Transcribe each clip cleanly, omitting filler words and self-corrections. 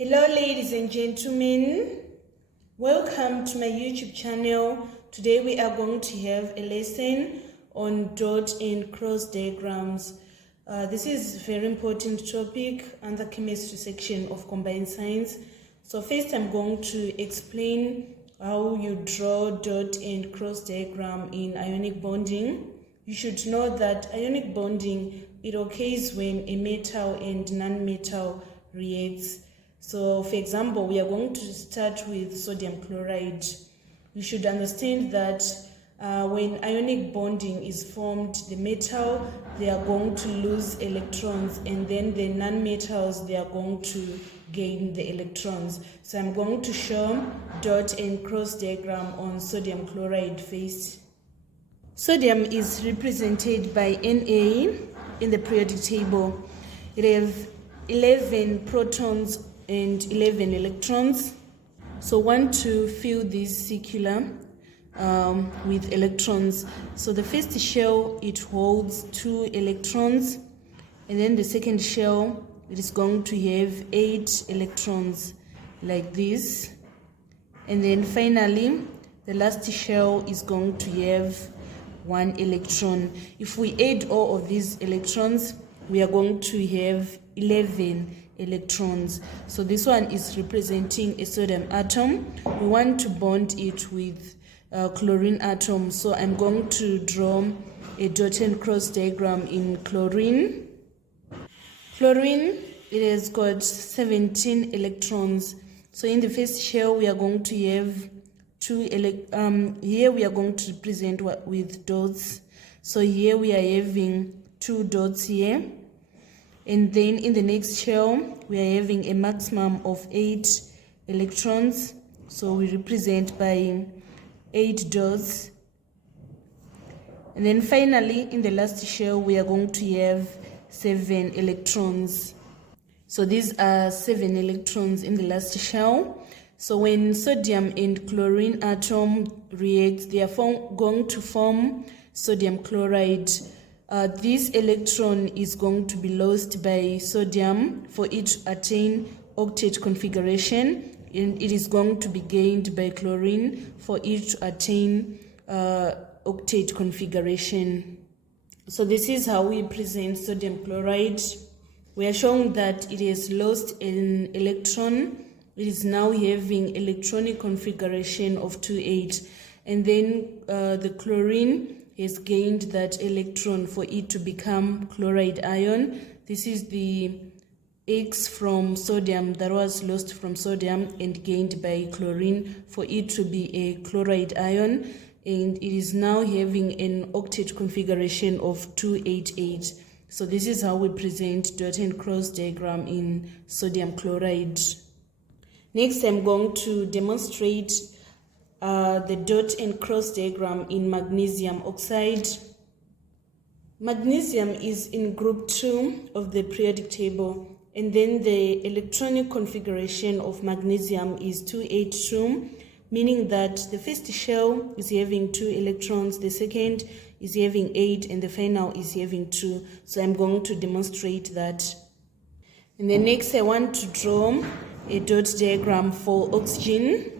Hello ladies and gentlemen, welcome to my YouTube channel. Today we are going to have a lesson on dot and cross diagrams. This is a very important topic under chemistry section of combined science. So first I'm going to explain how you draw dot and cross diagram in ionic bonding. You should know that ionic bonding, it occurs when a metal and non-metal reacts. So for example, we are going to start with sodium chloride. You should understand that when ionic bonding is formed, the metal, they are going to lose electrons, and then the non-metals, they are going to gain the electrons. So I'm going to show dot and cross diagram on sodium chloride first. Sodium is represented by Na in the periodic table. It has 11 protons and 11 electrons. So want to fill this circular with electrons. So the first shell, it holds 2 electrons, and then the second shell, it is going to have 8 electrons like this, and then finally the last shell is going to have 1 electron. If we add all of these electrons, we are going to have 11 electrons. So this one is representing a sodium atom. We want to bond it with a chlorine atom. So I'm going to draw a dot and cross diagram in chlorine. Chlorine, it has got 17 electrons. So in the first shell, we are going to have here we are going to represent with dots. So here we are having 2 dots here. And then in the next shell, we are having a maximum of 8 electrons. So we represent by 8 dots. And then finally, in the last shell, we are going to have 7 electrons. So these are 7 electrons in the last shell. So when sodium and chlorine atom react, they are going to form sodium chloride. This electron is going to be lost by sodium for it to attain octet configuration, and it is going to be gained by chlorine for it to attain octet configuration. So this is how we present sodium chloride. We are showing that it has lost an electron. It is now having electronic configuration of 2,8, and then the chlorine has gained that electron for it to become chloride ion. This is the X from sodium that was lost from sodium and gained by chlorine for it to be a chloride ion, and it is now having an octet configuration of 288. So this is how we present dot and cross diagram in sodium chloride. Next, I'm going to demonstrate the dot and cross diagram in magnesium oxide. Magnesium is in group 2 of the periodic table, and then the electronic configuration of magnesium is 282, meaning that the first shell is having 2 electrons, the second is having 8, and the final is having 2. So I'm going to demonstrate that. And then next, I want to draw a dot diagram for oxygen.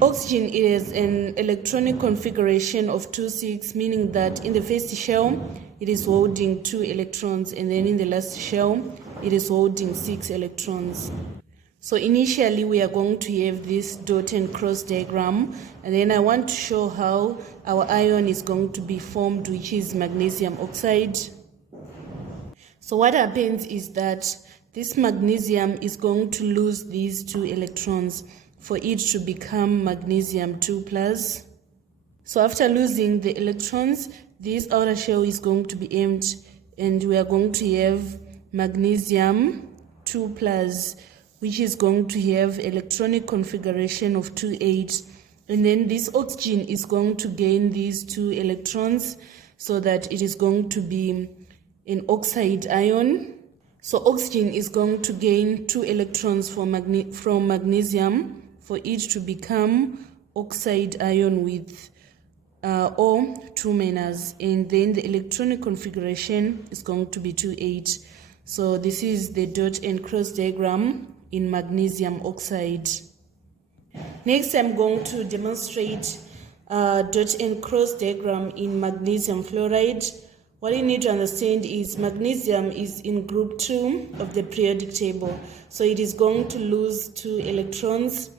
Oxygen is an electronic configuration of 2,6, meaning that in the first shell, it is holding 2 electrons, and then in the last shell, it is holding 6 electrons. So initially, we are going to have this dot and cross diagram, and then I want to show how our ion is going to be formed, which is magnesium oxide. So what happens is that this magnesium is going to lose these 2 electrons for it to become magnesium 2+. So after losing the electrons, this outer shell is going to be empty, and we are going to have magnesium 2+, which is going to have electronic configuration of 2,8. And then this oxygen is going to gain these 2 electrons so that it is going to be an oxide ion. So oxygen is going to gain 2 electrons from magnesium for it to become oxide ion with O2-, and then the electronic configuration is going to be 2,8. So this is the dot and cross diagram in magnesium oxide. Next, I'm going to demonstrate dot and cross diagram in magnesium fluoride. What you need to understand is magnesium is in group 2 of the periodic table. So it is going to lose 2 electrons.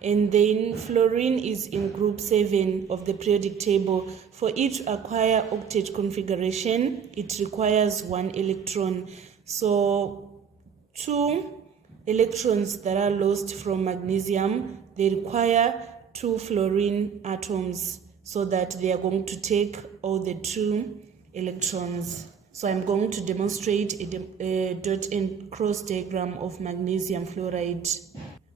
And then fluorine is in group 7 of the periodic table. For it to acquire octet configuration, it requires 1 electron. So 2 electrons that are lost from magnesium, they require 2 fluorine atoms so that they are going to take all the 2 electrons. So I'm going to demonstrate a dot and cross diagram of magnesium fluoride.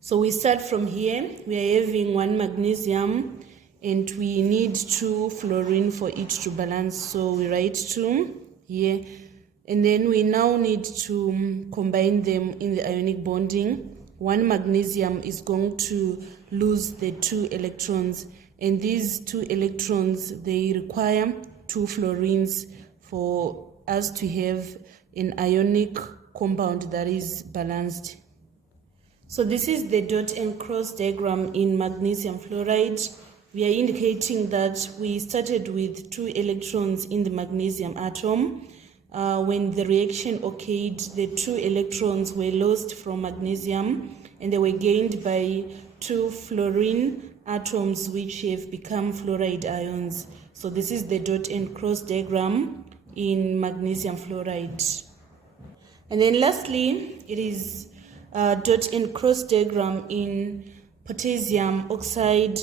So we start from here. We are having 1 magnesium and we need 2 fluorine for it to balance. So we write 2 here. And then we now need to combine them in the ionic bonding. 1 magnesium is going to lose the 2 electrons. And these 2 electrons, they require 2 fluorines for us to have an ionic compound that is balanced. So this is the dot and cross diagram in magnesium fluoride. We are indicating that we started with 2 electrons in the magnesium atom. When the reaction occurred, the 2 electrons were lost from magnesium and they were gained by 2 fluorine atoms which have become fluoride ions. So this is the dot and cross diagram in magnesium fluoride. And then lastly, it is dot and cross diagram in potassium oxide.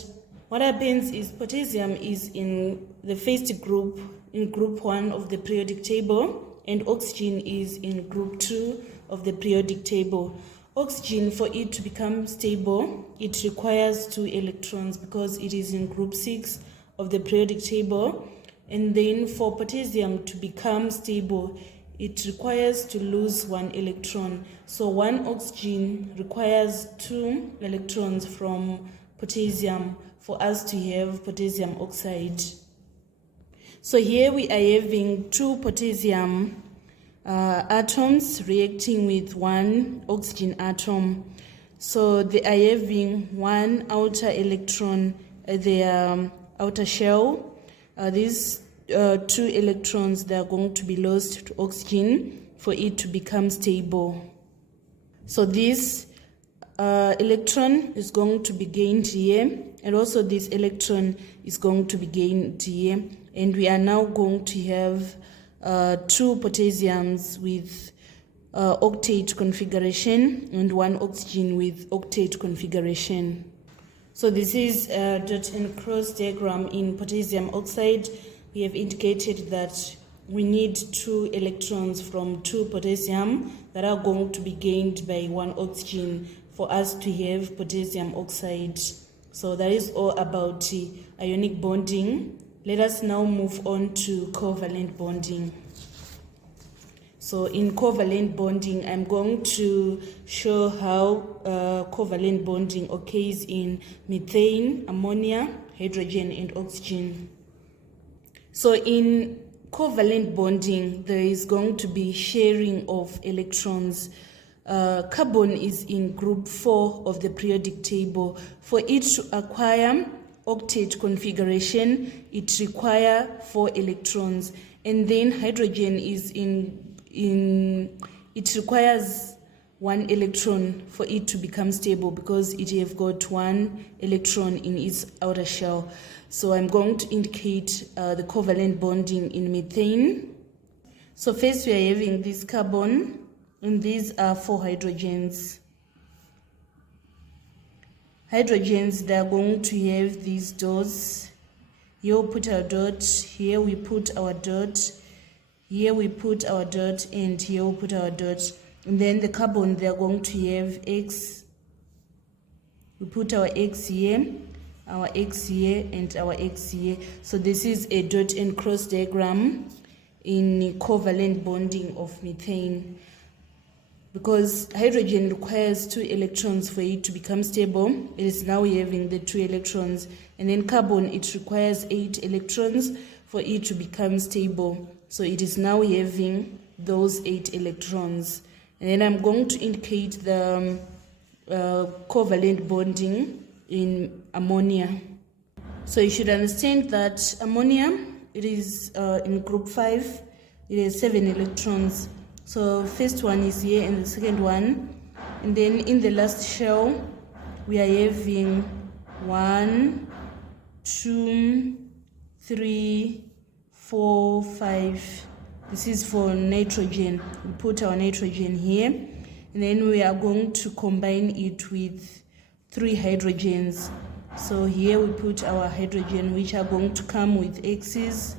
What happens is potassium is in the first group, in group 1 of the periodic table, and oxygen is in group 2 of the periodic table. Oxygen, for it to become stable, it requires 2 electrons because it is in group 6 of the periodic table. And then for potassium to become stable, it requires to lose 1 electron. So 1 oxygen requires 2 electrons from potassium for us to have potassium oxide. So here we are having 2 potassium atoms reacting with 1 oxygen atom. So they are having 1 outer electron at their outer shell. These 2 electrons, they are going to be lost to oxygen for it to become stable. So this electron is going to be gained here, and also this electron is going to be gained here. And we are now going to have 2 potassiums with octet configuration and 1 oxygen with octet configuration. So this is a dot and cross diagram in potassium oxide. We have indicated that we need 2 electrons from 2 potassium that are going to be gained by 1 oxygen for us to have potassium oxide. So that is all about ionic bonding. Let us now move on to covalent bonding. So in covalent bonding, I'm going to show how covalent bonding occurs in methane, ammonia, hydrogen, and oxygen. So in covalent bonding, there is going to be sharing of electrons. Carbon is in group 4 of the periodic table. For it to acquire octet configuration, it requires 4 electrons. And then hydrogen is it requires 1 electron for it to become stable because it have got 1 electron in its outer shell. So I'm going to indicate the covalent bonding in methane. So first we are having this carbon, and these are 4 hydrogens. Hydrogens, they are going to have these dots. Here we put our dot, here we put our dot, here we put our dot, and here we put our dot. And then the carbon, they are going to have X. We put our X here, our X here, and our X here. So this is a dot and cross diagram in covalent bonding of methane. Because hydrogen requires 2 electrons for it to become stable, it is now having the 2 electrons. And then carbon, it requires 8 electrons for it to become stable. So it is now having those 8 electrons. And then I'm going to indicate the covalent bonding in ammonia. So you should understand that ammonia, it is in group 5, it has 7 electrons. So first one is here and the second one. And then in the last shell, we are having 1, 2, 3, 4, 5. This is for nitrogen. We put our nitrogen here. And then we are going to combine it with 3 hydrogens. So here we put our hydrogen, which are going to come with X's.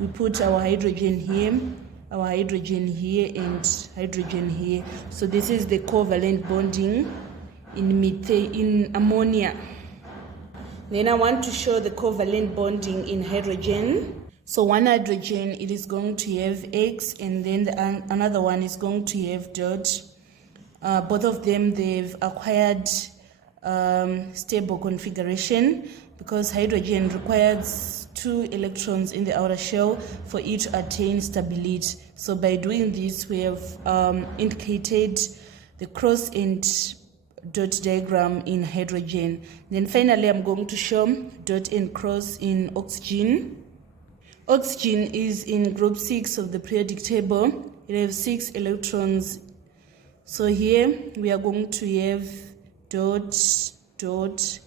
We put our hydrogen here, our hydrogen here, and hydrogen here. So this is the covalent bonding in ammonia. Then I want to show the covalent bonding in hydrogen. So one hydrogen, it is going to have X, and then another one is going to have dot. Both of them, they've acquired stable configuration, because hydrogen requires 2 electrons in the outer shell for it to attain stability. So by doing this, we have indicated the cross and dot diagram in hydrogen. Then finally, I'm going to show dot and cross in oxygen. Oxygen is in group 6 of the periodic table. It has 6 electrons. So here we are going to have dot, dot,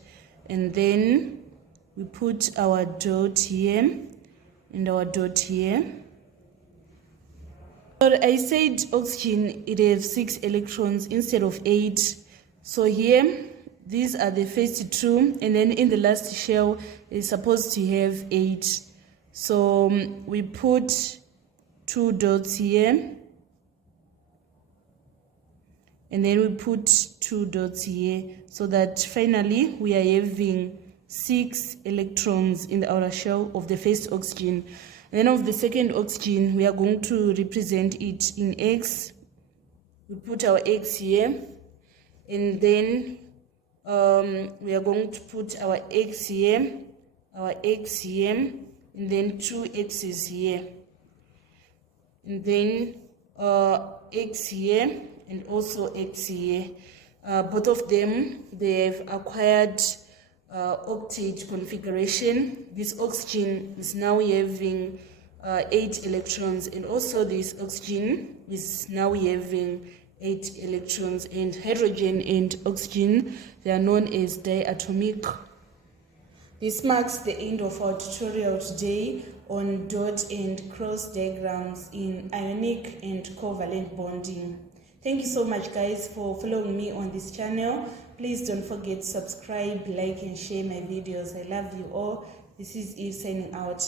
and then we put our dot here and our dot here. So I said oxygen, it has 6 electrons instead of 8. So here, these are the first 2, and then in the last shell, it's supposed to have 8. So we put 2 dots here, and then we put 2 dots here, so that finally we are having 6 electrons in the outer shell of the first oxygen. And then of the second oxygen, we are going to represent it in X. We put our X here, and then we are going to put our X here, our X here, and then 2 X's here, and then X here, and also X here. Both of them, they have acquired octet configuration. This oxygen is now having 8 electrons, and also this oxygen is now having 8 electrons. And hydrogen and oxygen, they are known as diatomic. This marks the end of our tutorial today on dot and cross diagrams in ionic and covalent bonding. Thank you so much, guys, for following me on this channel. Please don't forget to subscribe, like, and share my videos. I love you all. This is Eve signing out.